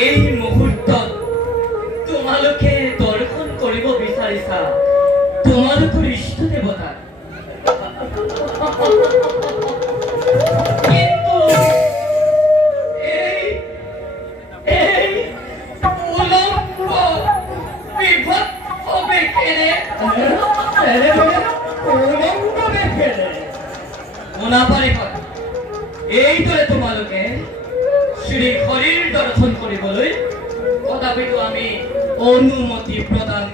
এই মুহূর্ত তোমালোকে দর্শন কৰিব বিচাৰিছা তোমালোকৰ ইষ্ট দেৱতা কিন্তু এই উলম্ব বিভৎস বেশেৰে শুনা পাৰিব এইদৰে তোমালোকে শ্ৰী হৰিৰ দৰ্শন কৰিবলৈ তথাপিতো আমি অনুমতি প্ৰদান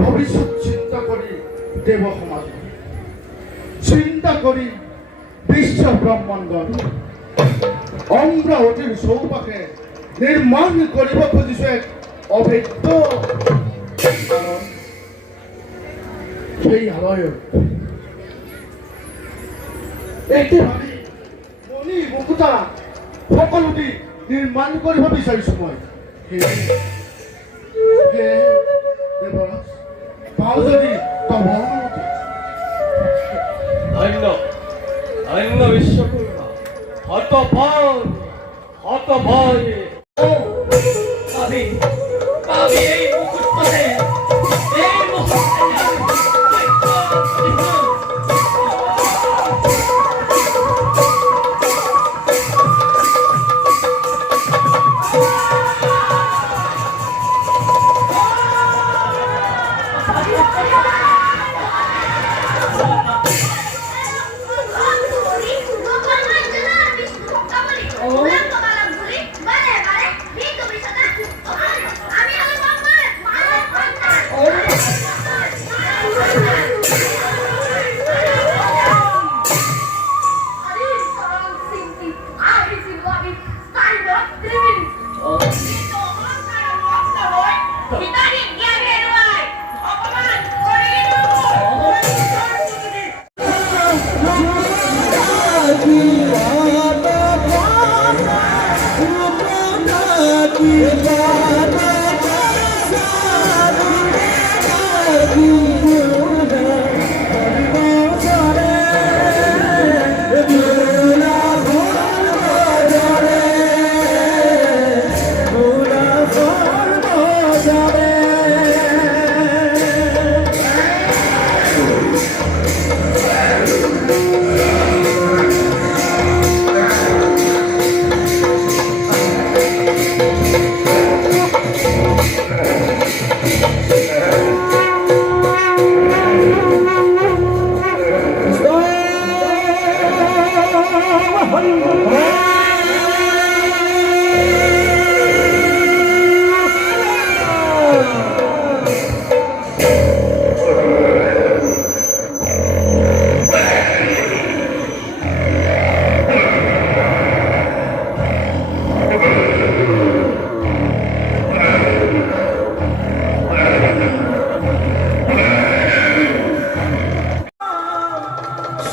ভবিষ্যৎ চিন্তা করি দেব সমাজ চিন্তা করি বিশ্ব ব্রহ্মাণ্ড অমরাবতীর চৌপাশে নির্মাণ কৰিব খুজিছো এক অভেদ্য সেই আলয়ৰ মণি মুকুতা সকলোটি নিৰ্মাণ কৰিব বিচাৰিছো মই পাও যদি তব অন্য বিশ্বকর্মা হত ভয় আমি এই মুহূর্তে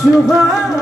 শুভাঙ্গ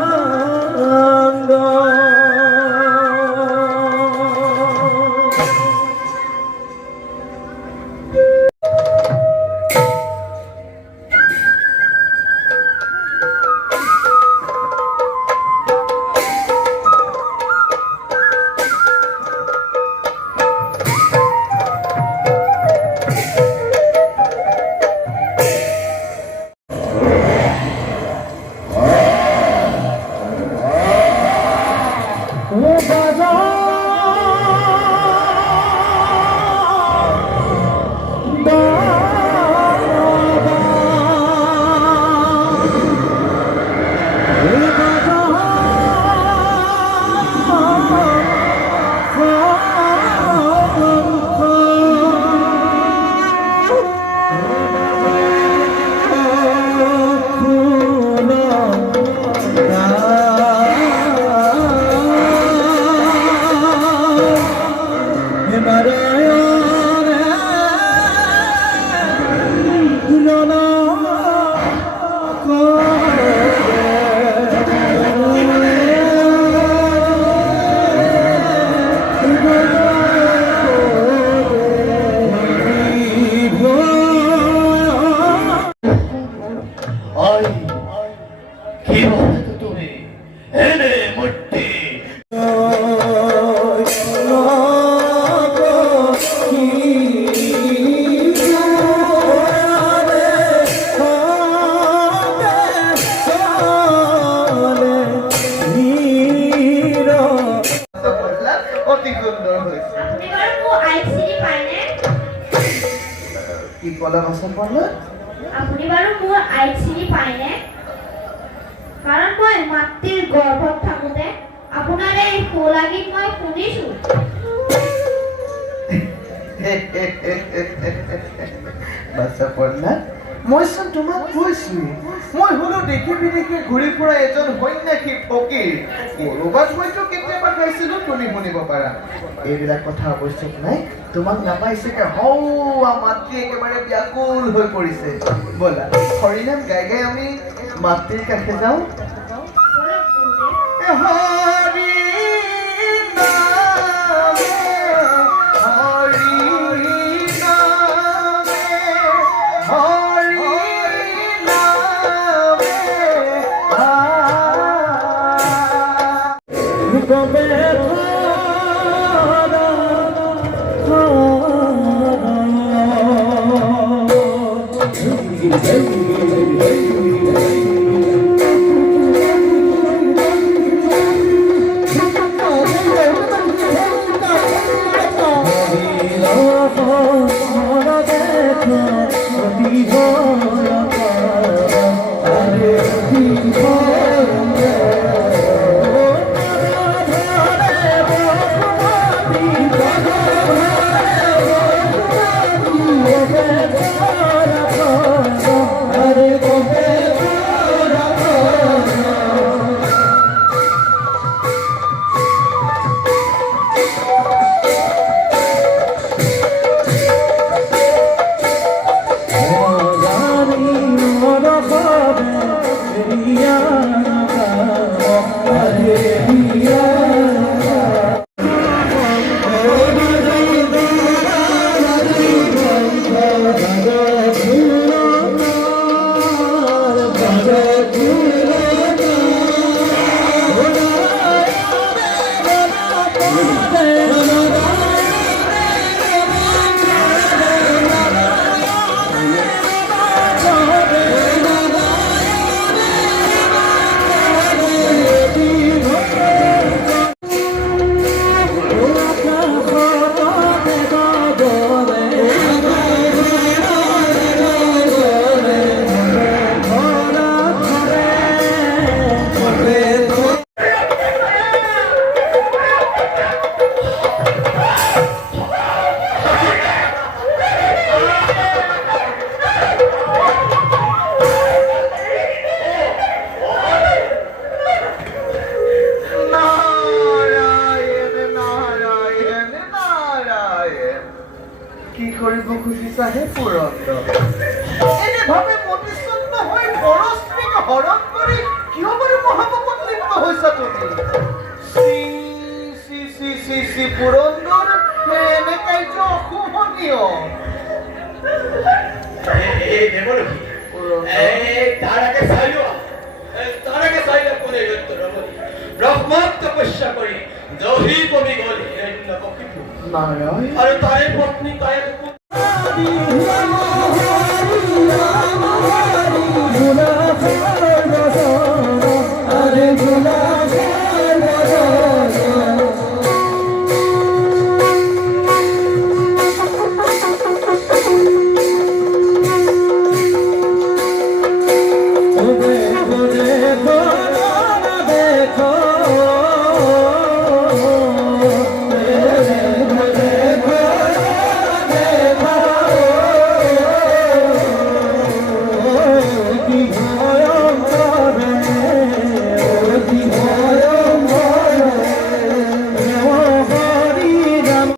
Ay, ¿qué vas a tú eres muerte? অতি সুন্দর হয়েছে আপনি এবার মো আইসিডি পাইনে কি কলা ভাষা পড়লো আপুনি বাৰু মোৰ আইসিডি পাইনে কাৰণ মই মাতৃৰ গৰ্ভত থাকোতে আপোনাৰ এই সোলাগীত মই শুনিছো ভাষা পড়লা মই চোন তোমাক কৈছোৱে মই হলো দেখি বিদেশি ঘূৰি ফুৰা এজন সন্যাসী ফকীৰ কৰবাত হয়তো কেতিয়াবা খাইছিলো তুমি শুনিব পাৰা এইবিলাক কথা আৱশ্যক নাই তোমাক নাপাইছেগে হৌ মাতৃ একেবাৰে ব্যাকুল হৈ পৰিছে ব'লা হৰিনাম গাই গাই আমি মাতৃৰ কাষে যাওঁ বলক গুৰুদেৱ হৰি নামে হৰি নামে হৰি নামে কবে কৰিব খুজিছাহে পুৰন্দ এনেভাৱে মতিষ্যন্ন হৈ পৰস্ত্ৰীক হৰণ কৰি কিয় বাৰু শ্ৰী পুৰন্দৰ এনে কাৰ্য অসহনীয়। এই দেৱৰূপী তার আগে চাইলো কোনে গত্য রমণী ব্রহ্মত তপস্যা করে জহি কবি গলে নারায়ণ আর তারে পত্নী কায়ের